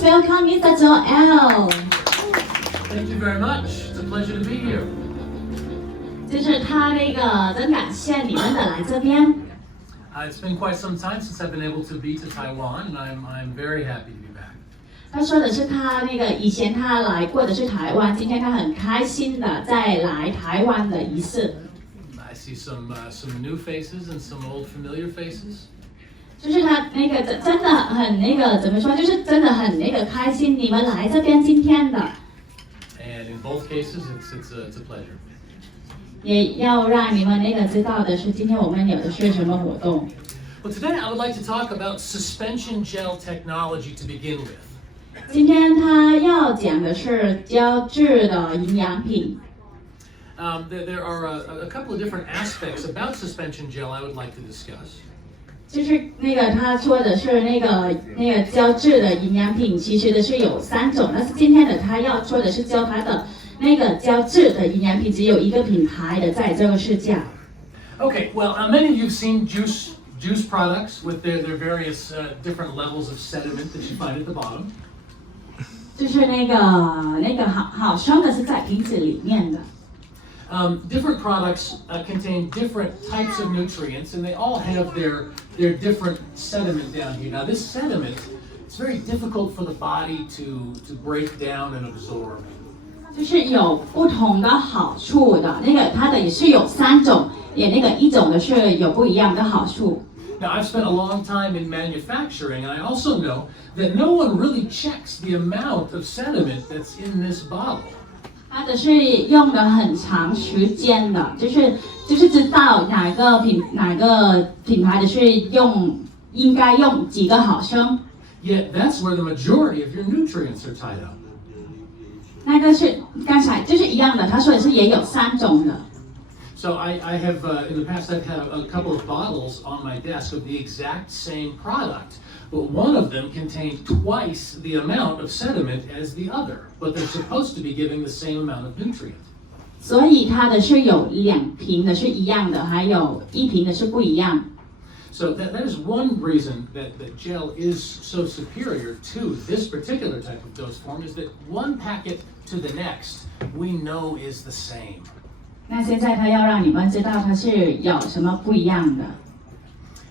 Please welcome Mr. Joel. Thank you very much. It's a pleasure to be here. 就是他那个真感谢你们的来这边。It's been quite some time since I've been able to be to Taiwan, and I'm very happy to be back. 他说的是他那个以前他来过的是台湾，今天他很开心的再来台湾的一次。I see some new faces and some old familiar faces. 就是他那个真的很那个怎么说，就是真的很那个开心，你们来这边今天的。And in both cases, it's a pleasure. 也要让你们那个知道的是，今天我们有的是什么活动。Well, today I would like to talk about suspension gel technology to begin with. 今天他要讲的是胶质的营养品。There are a couple of different aspects about suspension gel I would like to discuss. 就是那个他说的是那个胶质的营养品，其实的是有3种，但是今天的他要说的是教他的那个胶质的营养品只有一个品牌的，在这个市价。Okay, well, many of you have seen juice products with their various different levels of sediment that you find at the bottom. 就是那个好生的是在瓶子里面的。Different products contain different types of nutrients, and they all have their different sediment down here. Now, this sediment, it's very difficult for the body to break down and absorb. 就是有不同的好处的，那个它的也是有3种，也那个一种的是有不一样的好处。Now, I've spent a long time in manufacturing, and I also know that no one really checks the amount of sediment that's in this bottle. 它的是用的很长时间的，就是知道哪个品牌的是应该用几个毫升。Yet that's where the majority of your nutrients are tied up. 那个是刚才就是一样的，他说的是也有3种的。So I have in the past I've had a couple of bottles on my desk of the exact same product, but one of them contained twice the amount of sediment as the other, but they're supposed to be giving the same amount of nutrient. 所以它的是有2瓶的是一样的，还有1瓶的是不一样。So that is one reason that gel is so superior to this particular type of dose form, is that one packet to the next we know is the same. 那现在他要让你们知道它是有什么不一样的。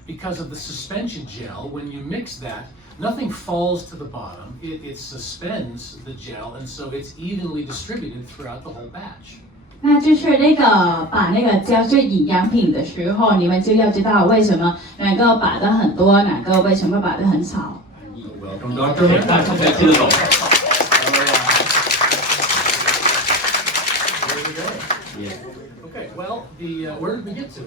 Because of the suspension gel, when you mix that, nothing falls to the bottom. It suspends the gel, and so it's evenly distributed throughout the whole batch. 那就是那个把那个胶质营养品的时候，你们就要知道为什么哪个把的很多，哪个为什么把的很少。Welcome, Dr. 大家听得懂。Okay, well, where did we get to?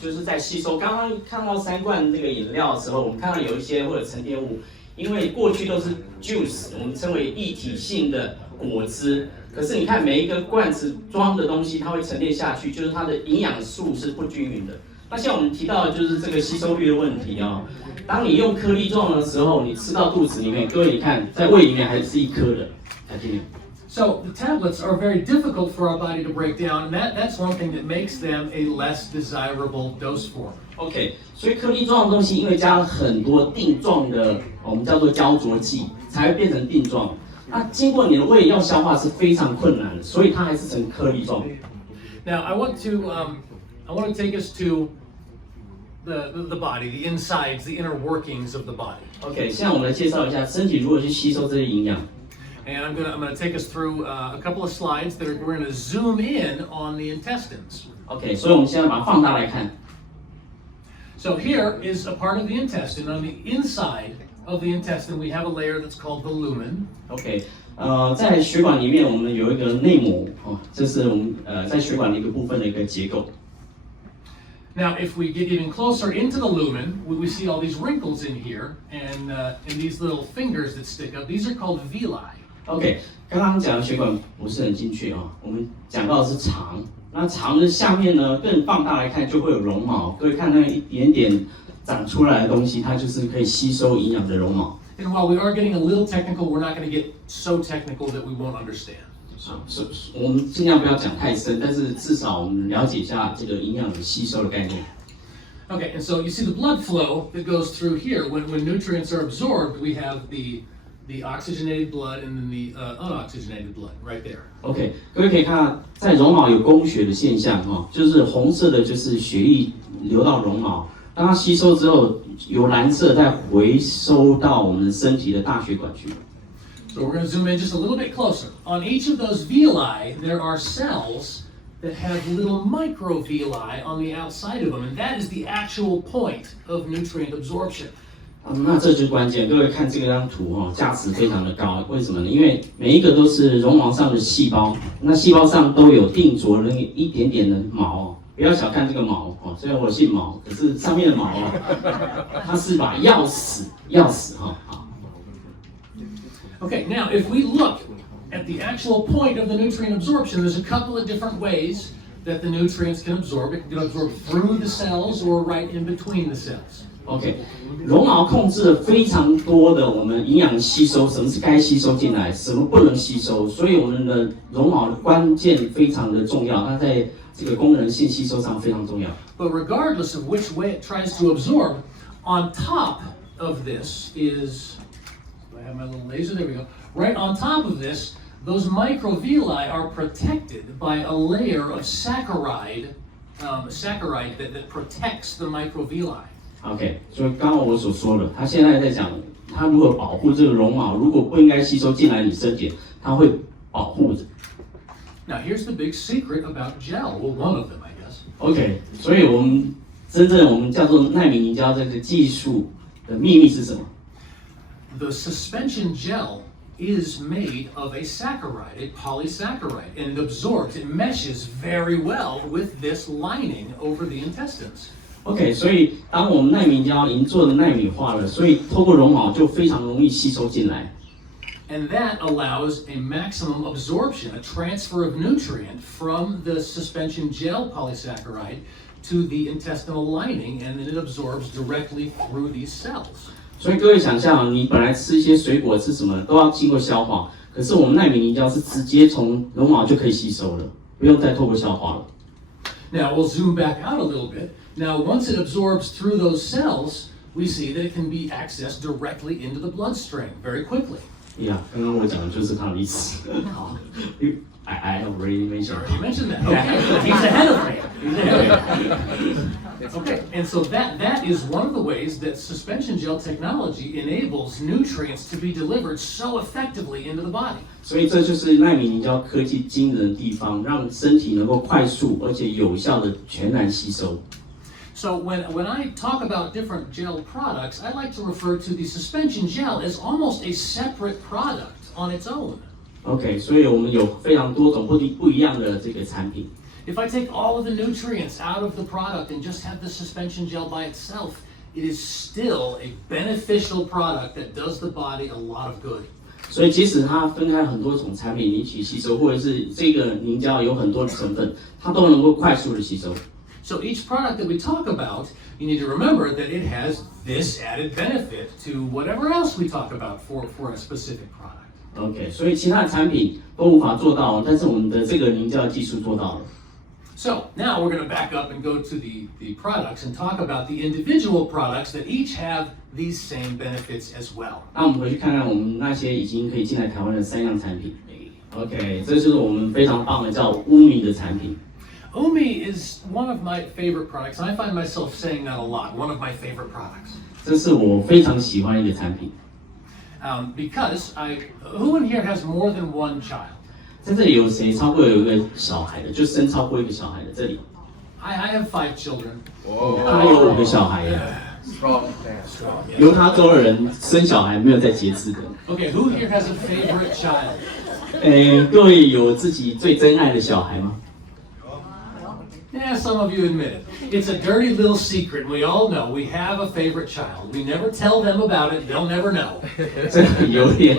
就是在吸收。刚刚看到3罐那个饮料的时候，我们看到有一些会有沉淀物，因为过去都是 juice， 我们称为液体性的果汁。可是你看每一个罐子装的东西，它会沉淀下去，就是它的营养素是不均匀的。那像我们提到的就是这个吸收率的问题啊。当你用颗粒状的时候，你吃到肚子里面，各位你看在胃里面还是一颗的。So the tablets are very difficult for our body to break down, and that's one thing that makes them a less desirable dose form. OK， 所以颗粒状的东西，因为加了很多定状的，我们叫做胶着剂，才会变成定状。那经过你的胃要消化是非常困难的，所以它还是成颗粒状。Now I want to take us to the body, the insides, the inner workings of the body. OK， 现在我们来介绍一下身体如何去吸收这些营养。And I'm gonna take us through a couple of slides that we're gonna zoom in on the intestines. OK， 所以我们现在把它放大来看。So here is a part of the intestine. On the inside of the intestine, we have a layer that's called the lumen. OK， 在血管里面我们有一个内膜这是我们在血管的一个部分的一个结构。Now, if we get even closer into the lumen, we see all these wrinkles in here, and these little fingers that stick up. These are called villi. OK， 刚刚讲的血管不是很精确我们讲到的是肠，那肠的下面呢，更放大来看就会有绒毛，各位看那一点点长出来的东西，它就是可以吸收营养的绒毛。And while we are getting a little technical, we're not going to get so technical that we won't understand. 我们尽量不要讲太深，但是至少我们了解一下这个营养的吸收的概念。Okay, and so you see the blood flow that goes through here. When nutrients are absorbed, we have the the oxygenated blood and then the unoxygenated blood right there. OK， 各位可以看到，在绒毛有供血的现象哈，就是红色的就是血液流到绒毛，当它吸收之后，由蓝色再回收到我们身体的大血管去。So we're going to zoom in just a little bit closer. On each of those villi, there are cells that have little microvilli on the outside of them, and that is the actual point of nutrient absorption. 那这就是关键，各位看这张图哈，价值非常的高。为什么呢？因为每一个都是绒毛上的细胞，那细胞上都有定着那一点点的毛哦。不要小看这个毛哦，虽然我姓毛，可是上面的毛哦，它是把钥匙哈。Okay, now if we look at the actual point of the nutrient absorption, there's a couple of different ways that the nutrients can absorb. It can absorb through the cells or right in between the cells. OK， 绒毛控制了非常多的我们营养吸收，什么是该吸收进来，什么不能吸收，所以我们的绒毛的关键非常的重要，它在这个功能性吸收上非常重要。But regardless of which way it tries to absorb, on top of this is, I have my little laser, there we go. Right on top of this, those microvilli are protected by a layer of saccharide that protects the microvilli. OK， 所以刚刚我所说的，他现在在讲他如何保护这个绒毛，如果不应该吸收进来你身体，他会保护着。Now here's the big secret about gel. Well, one of them, I guess. OK， 所以我们真正我们叫做奈米凝胶这个技术的秘密是什么 The suspension gel is made of a saccharide, a polysaccharide, and it absorbs, it meshes very well with this lining over the intestines. OK， 所以当我们奈米凝胶已经做的奈米化了，所以透过绒毛就非常容易吸收进来。And that allows a maximum absorption, a transfer of nutrient from the suspension gel polysaccharide to the intestinal lining, and then it absorbs directly through these cells. 所以各位想象，你本来吃一些水果吃什么都要经过消化，可是我们奈米凝胶是直接从绒毛就可以吸收了，不用再透过消化了。Now we'll zoom back out a little bit. Now once it absorbs through those cells, we see that it can be accessed directly into the bloodstream very quickly. 刚刚我讲的就是它的意思。好 I already mentioned. You mentioned that. Okay, he's ahead of me. He's ahead of me. Okay, and so that is one of the ways that suspension gel technology enables nutrients to be delivered so effectively into the body. 所以这就是奈米凝胶科技惊人的地方，让身体能够快速而且有效的全然吸收。So when I talk about different gel products, I like to refer to the suspension gel as almost a separate product on its own. OK， 所以我们有非常多种不一样的这个产品。If I take all of the nutrients out of the product and just have the suspension gel by itself, it is still a beneficial product that does the body a lot of good. 所以即使它分开很多种产品一起吸收，或者是这个凝胶有很多的成分，它都能够快速的吸收。So each product that we talk about, you need to remember that it has this added benefit to whatever else we talk about for a specific product. OK， 所以其他的产品都无法做到，但是我们的这个凝胶技术做到了。So now we're going to back up and go to the products and talk about the individual products that each have these same benefits as well. 那我们回去看看我们那些已经可以进来台湾的3样产品。OK， 这就是我们非常棒的叫乌米的产品。UMI is one of my favorite products, and I find myself saying that a lot. One of my favorite products. 这是我非常喜欢的产品。Because who in here has more than one child? 在这里有谁超过有一个小孩的？就生超过一个小孩的？这里。I have 5 children. 他有5个小孩耶。犹他州的人生小孩没有在节制的。Okay, who here has a favorite child? 各位有自己最珍爱的小孩吗？ Yeah, some of you admit it. It's a dirty little secret. We all know we have a favorite child. We never tell them about it. They'll never know. 这个有点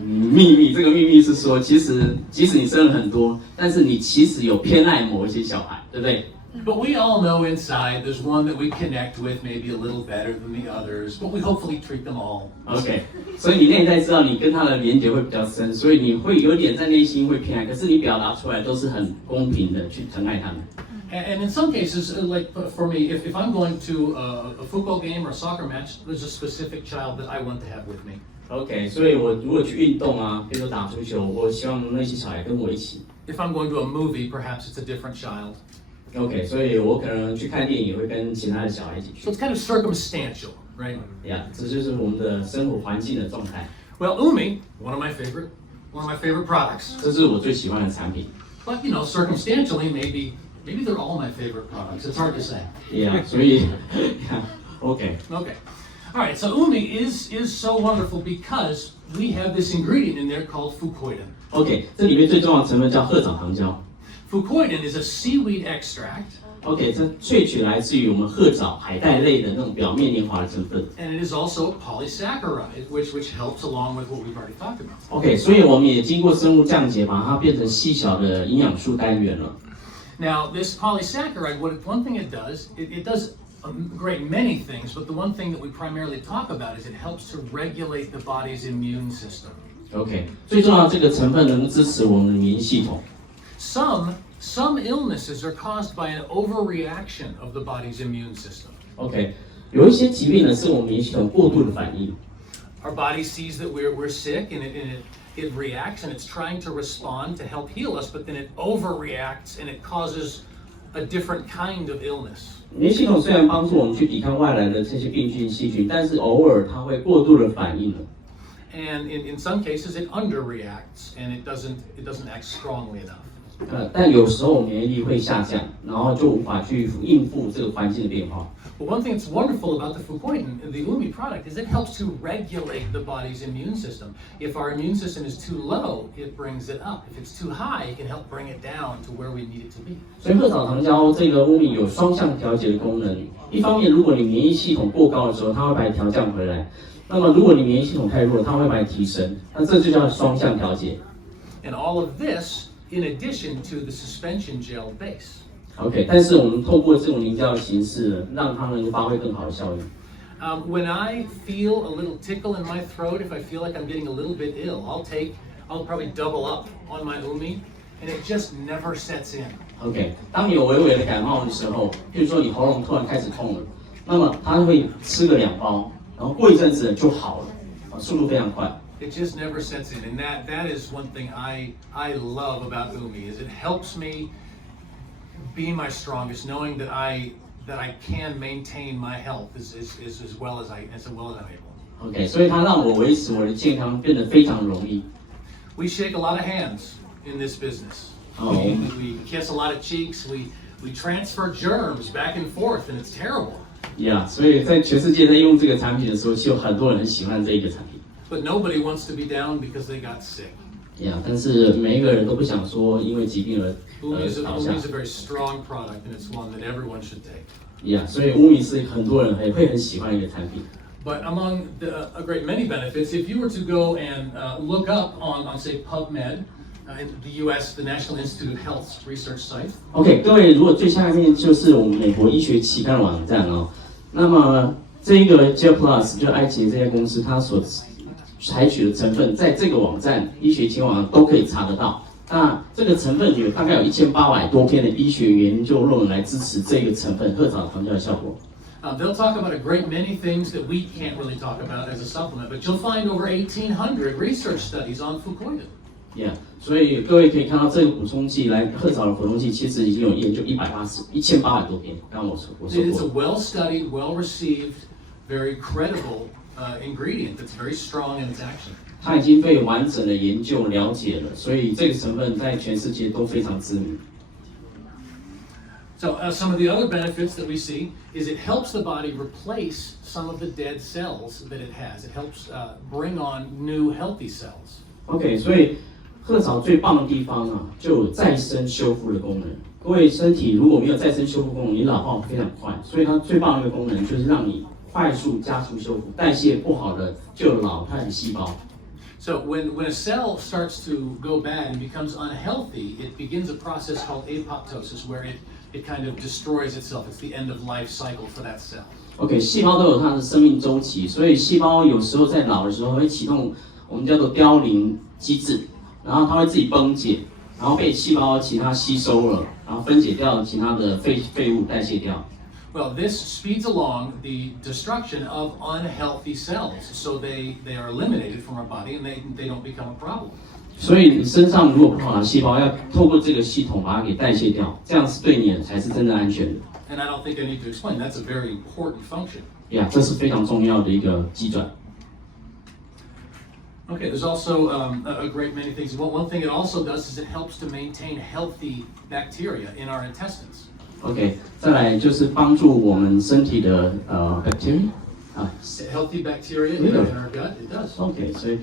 秘密。这个秘密是说，其实即使你生了很多，但是你其实有偏爱某一些小孩，对不对？ But we all know inside there's one that we connect with maybe a little better than the others, but we hopefully treat them all. OK， 所以你内在知道你跟他的连结会比较深，所以你会有点在内心会偏爱，可是你表达出来都是很公平的去疼爱他们。And in some cases, like for me, if I'm going to a football game or a soccer match, there's a specific child that I want to have with me. OK， 所以我如果去运动啊，比如说打足球，我希望那些小孩跟我一起。If I'm going to a movie, perhaps it's a different child. OK， 所以我可能去看电影也会跟其他的小孩一起去。So it's kind of circumstantial, right? Yeah， 这就是我们的生活环境的状态。Well, UMI, one of my favorite products. 这是我最喜欢的产品。But circumstantially, maybe they're all my favorite products. It's hard to say. Yeah， 所以 OK。 Okay. All right. So UMI is so wonderful because we have this ingredient in there called fucoidan. OK， 这里面最重要的成分叫褐藻糖胶。Fucoidan is a seaweed extract. OK， 这萃取来自于我们褐藻海带类的那种表面黏滑的成分。And it is also a polysaccharide, which helps along with what we've already talked about. OK， 所以我们也经过生物降解，把它变成细小的营养素单元了。Now, this polysaccharide, one thing it does a great many things, but the one thing that we primarily talk about is it helps to regulate the body's immune system. OK， 最重要的这个成分能支持我们的免疫系统。Some illnesses are caused by an overreaction of the body's immune system. OK， 有一些疾病呢是我们免疫系统过度的反应。Our body sees that we're sick and it reacts and it's trying to respond to help heal us, but then it overreacts and it causes a different kind of illness. 免疫系统虽然帮助我们去抵抗外来的这些病菌细菌，但是偶尔它会过度的反应了。And in some cases it underreacts and it doesn't act strongly enough. 但有时候免疫力会下降，然后就无法去应付这个环境的变化。But one thing that's wonderful about the fucoidan, the UMI product, is it helps to regulate the body's immune system. If our immune system is too low, it brings it up. If it's too high, it can help bring it down to where we need it to be. 所以褐藻糖胶这个UMI有双向调节的功能。一方面，如果你免疫系统过高的时候，它会把你调降回来；那么如果你免疫系统太弱，它会把你提升。那这就叫双向调节。And all of this in addition to the suspension gel base. OK， 但是我们透过这种凝胶的形式，让它能够发挥更好的效应。When I feel a little tickle in my throat, if I feel like I'm getting a little bit ill, I'll probably double up on my UMI, and it just never sets in. OK， 当你有微微的感冒的时候，比如说你喉咙突然开始痛了，那么它会吃个2包，然后过一阵子就好了，速度非常快。It just never sets in, and that is one thing I love about UMI is it helps me be my strongest, knowing that I can maintain my health as well as I'm able. OK， 所以它让我维持我的健康变得非常容易。We shake a lot of hands in this business. We kiss a lot of cheeks. We transfer germs back and forth, and it's terrible. Yeah， 所以在全世界在用这个产品的时候，就有很多人很喜欢这一个产品。But nobody wants to be down because they got sick. Yeah， 但是每一个人都不想说因为疾病而倒下。UMI is a very strong product, and it's one that everyone should take. Yeah， 所以UMI是很多人会很喜欢的一个产品。But among a great many benefits, if you were to go and look up on say PubMed, in the U.S. the National Institute of Health's research site. OK， 各位，如果最下面就是我们美国医学期刊网站哦。那么这一个 Gel Plus 就艾捷这家公司，它所采取的成分，在这个网站医学期刊网都可以查得到。那这个成分大概有1800多篇的医学研究论文来支持这个成分褐藻糖胶的效果。They'll talk about a great many things that we can't really talk about as a supplement, but you'll find over 1,800 research studies on fucoidan. Yeah， 所以各位可以看到这个补充剂来褐藻的补充剂，其实已经有研究1800多篇。刚刚我说过。It's a well-studied, well-received, very credible ingredient that's very strong in its action. 它已经被完整的研究了解了，所以这个成分在全世界都非常知名。So some of the other benefits that we see is it helps the body replace some of the dead cells that it has. It helps bring on new healthy cells. OK， 所以褐藻最棒的地方啊，就有再生修复的功能。各位身体如果没有再生修复功能，你老化非常快，所以它最棒的一个功能就是让你快速加速修复代谢不好的旧老态的细胞。So when a cell starts to go bad and becomes unhealthy, it begins a process called apoptosis, where it kind of destroys itself. It's the end of life cycle for that cell. OK， 细胞都有它的生命周期，所以细胞有时候在老的时候会启动我们叫做凋零机制，然后它会自己崩解，然后被细胞其他吸收了，然后分解掉其他的废物代谢掉。Well, this speeds along the destruction of unhealthy cells, so they are eliminated from our body and they don't become a problem. 所以你身上如果不好的细胞，要透过这个系统把它给代谢掉，这样是对你才是真正安全的。And I don't think I need to explain, that's a very important function. 这是非常重要的一个机转。Okay, there's also a great many things. One thing it also does is it helps to maintain healthy bacteria in our intestines. OK， 再来就是帮助我们身体的bacteria Healthy bacteria in our gut, it does. OK， 所以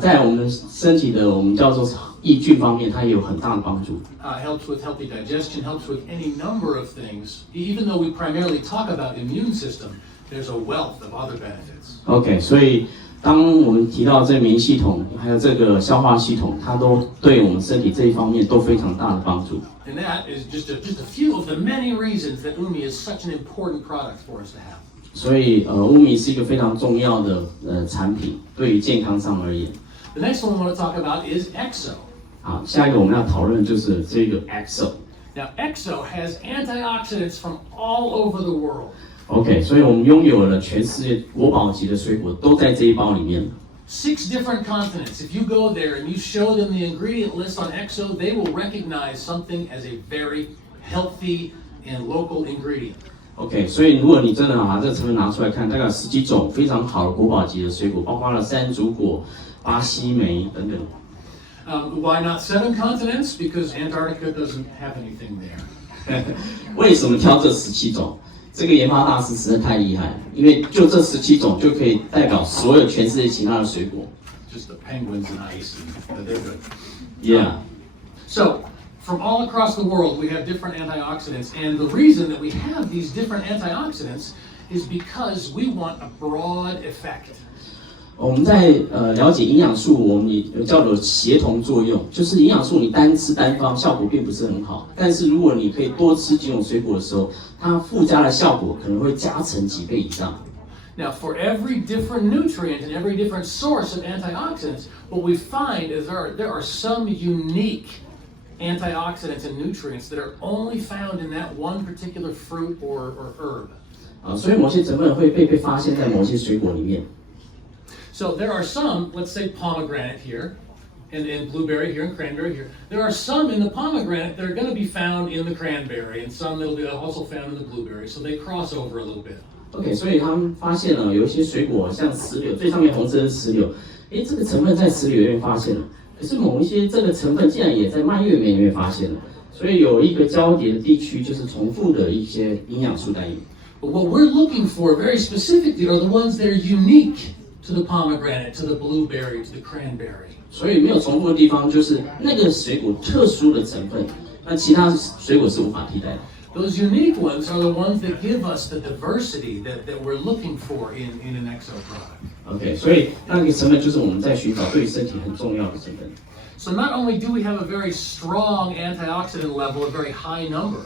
在我们身体的我们叫做益菌方面，它也有很大的帮助。Helps with healthy digestion, helps with any number of things. Even though we primarily talk about immune system, there's a wealth of other benefits. OK， 所以当我们提到这免疫系统，还有这个消化系统，它都对我们身体这一方面都非常大的帮助。And that is just a few of the many reasons that UMI is such an important product for us to have. 所以乌米是一个非常重要的产品，对于健康上而言。The next one we want to talk about is EXO. 好，下一个我们要讨论就是这个 EXO。Now EXO has antioxidants from all over the world. OK， 所以我们拥有了全世界国宝级的水果都在这一包里面。6 different continents. If you go there and you show them the ingredient list on EXO, they will recognize something as a very healthy and local ingredient. OK， 所以如果你真的把这个成分拿出来看，大概有10几种非常好的国宝级的水果，包括了山竹果、巴西莓等等。Why not 7 continents? Because Antarctica doesn't have anything there. 为什么挑这17种？这个研发大师实在太厉害了，因为就这17种就可以代表所有全世界其他的水果。Just the penguins and ice, and they're good. Yeah. So, from all across the world, we have different antioxidants, and the reason that we have these different antioxidants is because we want a broad effect. 我们在了解营养素，我们也叫做协同作用，就是营养素你单吃单方效果并不是很好，但是如果你可以多吃几种水果的时候，它附加的效果可能会加成几倍以上。Now, for every different nutrient and every different source of antioxidants, what we find is there are some unique antioxidants and nutrients that are only found in that one particular fruit or herb. 所以某些成分会被发现在某些水果里面。So there are some, let's say pomegranate here, and blueberry here, and cranberry here. There are some in the pomegranate that are going to be found in the cranberry, and some that will be also found in the blueberry. So they cross over a little bit. OK， 所以他们发现了有一些水果，像石榴，最上面红色是石榴，这个成分在石榴里面发现了，可是某一些这个成分竟然也在蔓越莓里面发现了，所以有一个交叠的地区就是重复的一些营养素单元。But what we're looking for very specifically are the ones that are unique to the pomegranate, to the blueberry, to the cranberry. 所以没有重复的地方就是那个水果特殊的成分，那其他水果是无法替代的。Those unique ones are the ones that give us the diversity that we're looking for in an EXO product. OK， 所以那个成分就是我们在寻找对于身体很重要的成分。So not only do we have a very strong antioxidant level, a very high number.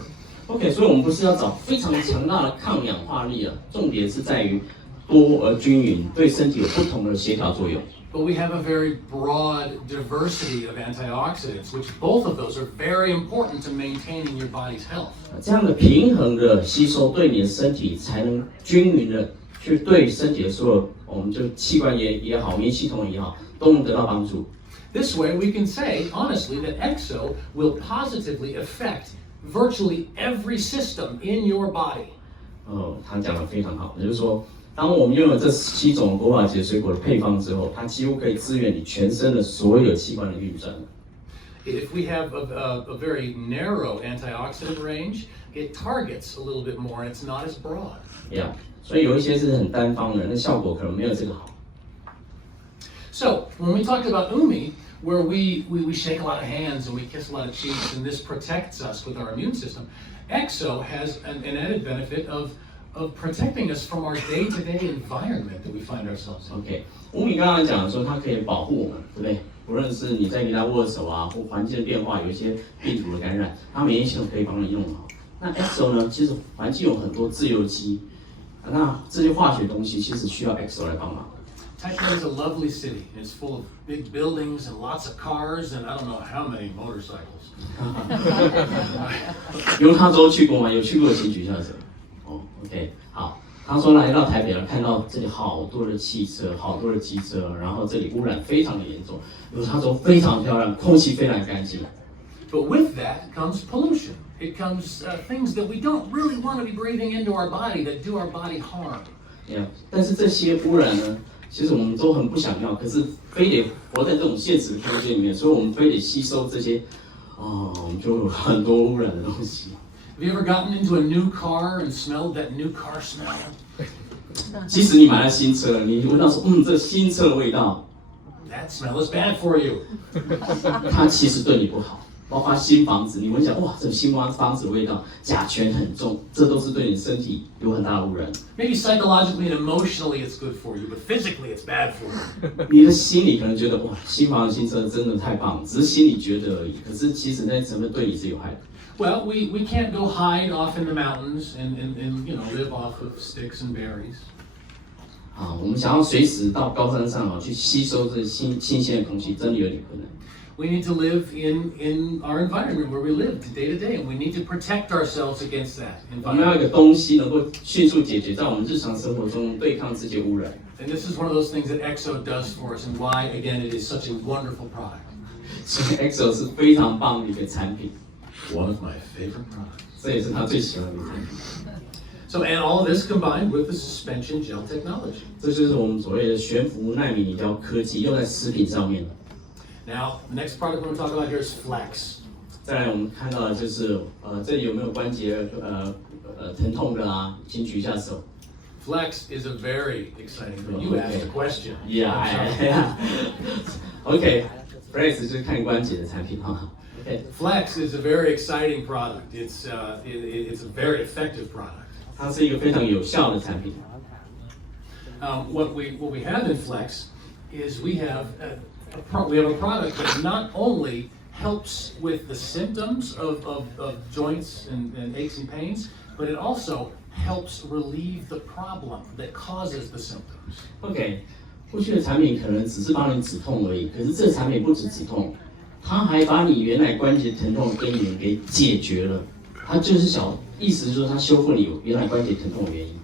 OK， 所以我们不是要找非常强大的抗氧化力啊，重点是在于多而均匀，对身体有不同的协调作用。But we have a very broad diversity of antioxidants, which both of those are very important to maintaining your body's health. 这样的平衡的吸收，对你的身体才能均匀的去对身体的所有，我们就器官也好，免疫系统也好，都能得到帮助。This way, we can say honestly that EXO will positively affect virtually every system in your body. 他讲得非常好，也就是说，当我们拥有这17种国宝级水果的配方之后，它几乎可以支援你全身的所有器官的运转。If we have a very narrow antioxidant range, it targets a little bit more, and it's not as broad. Yeah， 所以有一些是很单方的，那效果可能没有这个好。So when we talked about UMI, where we shake a lot of hands and we kiss a lot of cheeks, and this protects us with our immune system, EXO has an added benefit of protecting us from our day-to-day environment that we find ourselves in. OK， 吴敏刚刚讲说它可以保护我们，对不对？无论是你在跟他握手啊，或环境的变化，有一些病毒的感染，它免疫系统可以帮你用好。那 EXO 呢？其实环境有很多自由基，那这些化学东西其实需要 EXO 来帮忙。Taipei is a lovely city. It's full of big buildings and lots of cars and I don't know how many motorcycles. 犹他州去过吗？有去过，请举下手。OK， 好。他说来到台北了，看到这里好多的汽车，好多的机车，然后这里污染非常的严重。他说非常漂亮，空气非常干净。But with that comes pollution. It comes things that we don't really want to be breathing into our body that do our body harm. 但是这些污染呢，其实我们都很不想要，可是非得活在这种现实的空间里面，所以我们非得吸收这些，我们就有很多污染的东西。Have you ever gotten into a new car and smelled that new car smell? 即使你买了新车，你闻到说，这新车的味道 That smell is bad for you. 它其实对你不好。包括新房子，你闻想，哇，这新房子的味道，甲醛很重，这都是对你身体有很大的污染。Maybe psychologically and emotionally it's good for you, but physically it's bad for you. 你的心里可能觉得，哇，新房子新车真的太棒了，只是心里觉得而已。可是其实那些成分对你是有害的。Well, we can't go hide off in the mountains and live off of sticks and berries. 我们想要随时到高山上去吸收这新鲜的空气，真的有点困难。We need to live in our environment where we live day to day, and we need to protect ourselves against that 我们要 environment. 有一个东西能够迅速解决，在我们日常生活中对抗这些污染。And this is one of those things that EXO does for us, and why, again, it is such a wonderful product. 所以 EXO 是非常棒的一个产品， One of my favorite products. 这也是他最喜欢的产品。So, and all of this combined with the suspension gel technology. 这就是我们所谓的悬浮纳米凝胶科技，用在食品上面。Now, the next product we're going to talk about here is FLX. 再来，我们看到的就是这里有没有关节疼痛的啊？请举一下手。FLX is a very exciting thing. You asked the question. Yeah. OK, FLX 就是看关节的产品哈。OK, FLX is a very exciting product. It's a very effective product. 它是一个非常有效的产品。What we have in FLX is we have a product that not only helps with the symptoms of joints and aches and pains, but it also helps relieve the problem that causes the symptoms. OK, 过去的产品可能只是帮你止痛而已，可是这个产品不止止痛，它还把你原来关节疼痛的根源给解决了。它就是意思是说它修复你原来关节疼痛的原因。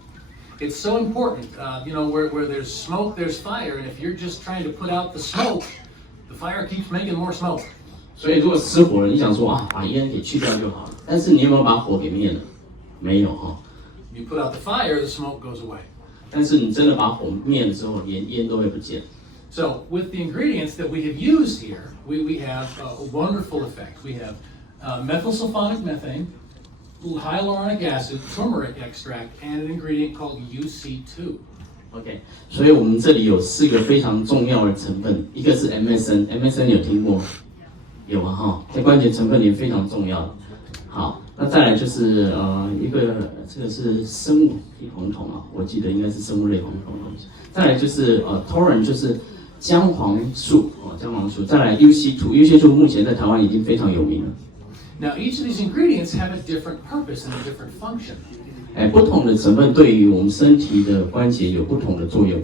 It's so important, where there's smoke, there's fire, and if you're just trying to put out the smoke, the fire keeps making more smoke. 所以如果失火了，你想说把烟给去掉就好了，但是你有没有把火给灭了？没有哈。You put out the fire, the smoke goes away. 但是你真的把火灭了之后，连烟都会不见。So with the ingredients that we have used here, we have a wonderful effect. We have methylsulfonic methane, hyaluronic acid, turmeric extract, and an ingredient called UC2. OK, 所以我们这里有4个非常重要的成分，一个是 MSN 有听过？有啊哈，在关节成分里非常重要。好，那再来就是这个是生物类黄酮啊，我记得应该是生物类黄酮的东西。再来就是Taurine 就是姜黄素姜黄素。再来 UC2 目前在台湾已经非常有名了。Now each of these ingredients have a different purpose and a different function. 不同的成分对于我们身体的关节有不同的作用。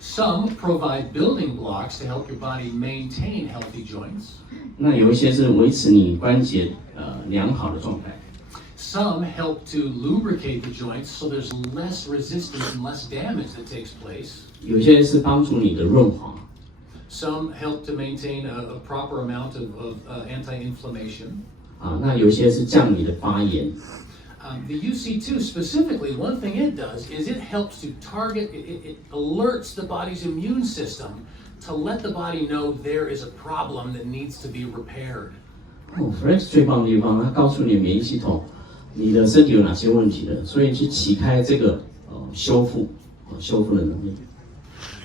Some provide building blocks to help your body maintain healthy joints. 那有一些是维持你关节良好的状态。Some help to lubricate the joints so there's less resistance and less damage that takes place. 有些是帮助你的润滑。Some help to maintain a proper amount of anti-inflammation. 那有些是降你的发炎。The UC2 specifically, one thing it does is it helps to target, it alerts the body's immune system to let the body know there is a problem that needs to be repaired. FLX 最棒的地方，它告诉你的免疫系统，你的身体有哪些问题的，所以去启开这个修复的能力。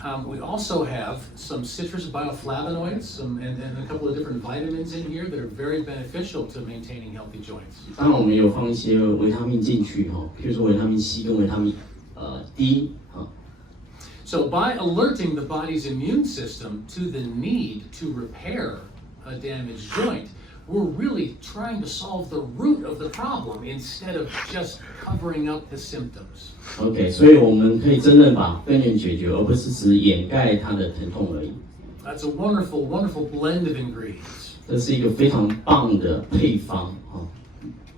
We also have some citrus bioflavonoids and a couple of different vitamins in here that are very beneficial to maintaining healthy joints. 当然，我们有放一些维他命进去譬如说维他命 C 跟维他命D So by alerting the body's immune system to the need to repair a damaged joint, we're really trying to solve the root of the problem instead of just covering up the symptoms. OK, 所以我们可以真正把根源解决，而不是只掩盖它的疼痛而已。That's a wonderful, wonderful blend of ingredients. 这是一个非常棒的配方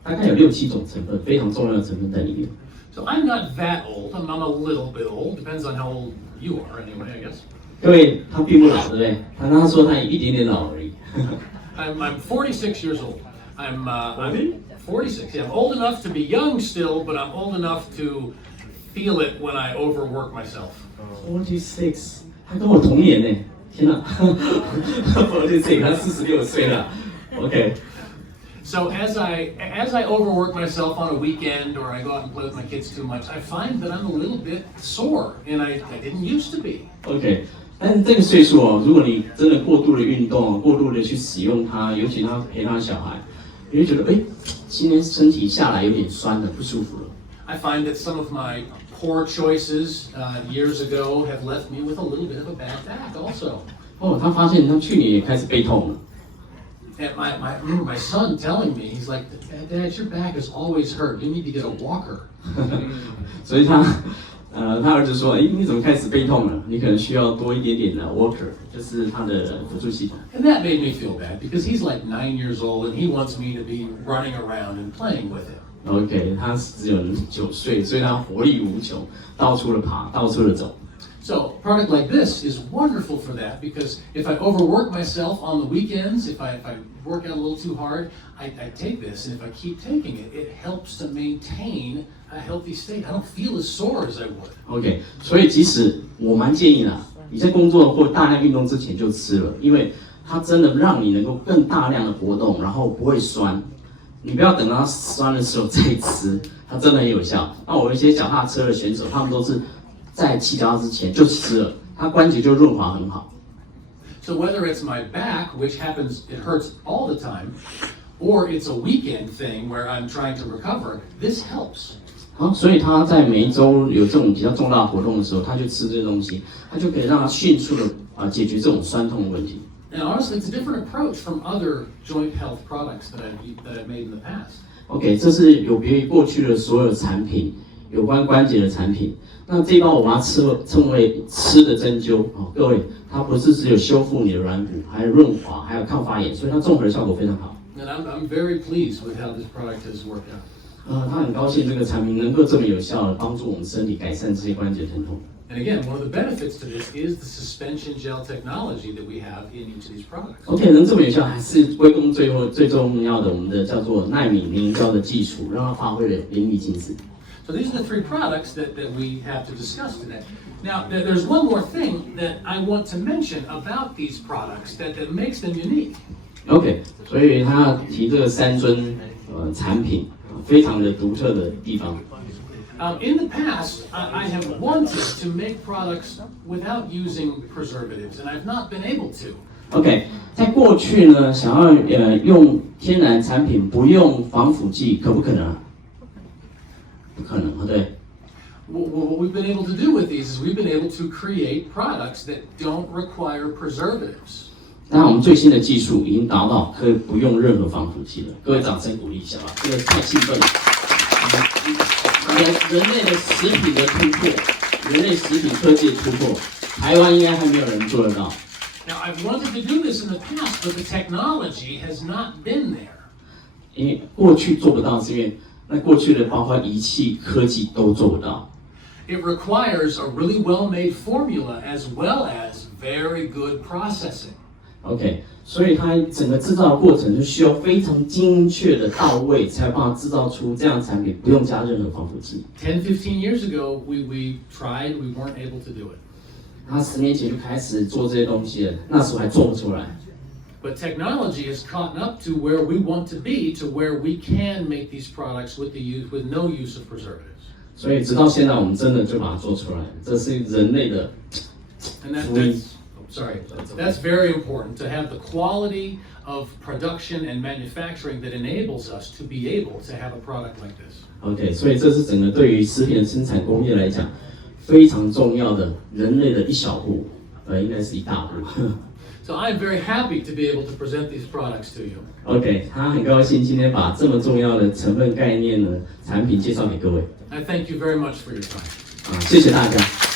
大概有6、7种成分，非常重要的成分在里面。So I'm not that old. I'm a little bit old. Depends on how old you are, anyway, I guess. 各位，他并不老，对不对？他说他一点点老而已。I'm 46 years old. I'm 46. Yeah, I'm old enough to be young still, but I'm old enough to feel it when I overwork myself. 46，他跟我同年呢。天哪，46，他46岁了。OK。So as I overwork myself on a weekend or I go out and play with my kids too much, I find that I'm a little bit sore, and I didn't used to be. OK， 但是这个岁数哦，如果你真的过度的运动，过度的去使用它，尤其他陪他小孩，你会觉得今天身体下来有点酸了，不舒服了。I find that some of my poor choices years ago have left me with a little bit of a bad back also. 哦，他发现他去年也开始背痛了。And I remember my son telling me, he's like, Dad, your back is always hurt. You need to get a walker. 所以他儿子说，你怎么开始背痛了？你可能需要多一点点的 walker， 就是他的辅助系统。And that made me feel bad because he's like 9 years old and he wants me to be running around and playing with him. OK， 他只有9岁，所以他活力无穷，到处的爬，到处的走。So a product like this is wonderful for that because if I overwork myself on the weekends, if I work out a little too hard, I take this, and if I keep taking it, it helps to maintain a healthy state. I don't feel as sore as I would. OK， 所以即使我蛮建议啦，你在工作或大量运动之前就吃了，因为它真的让你能够更大量的活动，然后不会酸。你不要等到酸的时候再吃，它真的很有效。那我一些脚踏车的选手，他们都是在骑脚踏之前就吃了，他关节就润滑很好。So whether it's my back, which happens, it hurts all the time, or it's a weekend thing where I'm trying to recover, this helps. 好，所以他在每一周有这种比较重大的活动的时候，他就吃这些东西，他就可以让他迅速的解决这种酸痛的问题。And honestly, it's a different approach from other joint health products that I've made in the past. OK， 这是有别于过去的所有产品，有关关节的产品。那这一包我把它称为吃的针灸哦，各位，它不是只有修复你的软骨，还有润滑，还有抗发炎，所以它综合的效果非常好。And I'm very pleased with how this product has worked out. 他很高兴这个产品能够这么有效的帮助我们身体改善这些关节疼痛。And again, one of the benefits to this is the suspension gel technology that we have in each of these products. OK， 能这么有效，还是归功最重要的我们的叫做纳米凝胶的技术，让它发挥了淋漓尽致。So these are the 3 products that we have to discuss today. Now, there's one more thing that I want to mention about these products that makes them unique. OK， 所以他要提这个3尊产品非常的独特的地方。In the past, I have wanted to make products without using preservatives, and I've not been able to. OK， 在过去呢，想要用天然产品不用防腐剂，可不可能？不可能，对。What we've been able to do with these is we've been able to create products that don't require preservatives. 当然，我们最新的技术已经达到可以不用任何防腐剂了。各位掌声鼓励一下吧，这个太兴奋了。人类的食品的突破，人类食品科技的突破，台湾应该还没有人做得到。Now, I've wanted to do this in the past, but the technology has not been there. 因为过去做不到，是因为那过去的包括仪器科技都做不到。It requires a really well-made formula as well as very good processing. OK， 所以它整个制造的过程就需要非常精确的到位，才有办法制造出这样的产品，不用加任何防腐剂。10, 15 years ago, we tried, we weren't able to do it. 他10年前就开始做这些东西了，那时候还做不出来。But technology has caught up to where we want to be, to where we can make these products with no use of preservatives. 所以直到现在，我们真的就把它做出来，这是人类的福音。That's very important to have the quality of production and manufacturing that enables us to be able to have a product like this. OK， 所以这是整个对于食品的生产工业来讲非常重要的人类的一小步，应该是一大步。So I'm very happy to be able to present these products to you. OK， 他很高兴今天把这么重要的成分概念呢产品介绍给各位。I thank you very much for your time. 谢谢大家。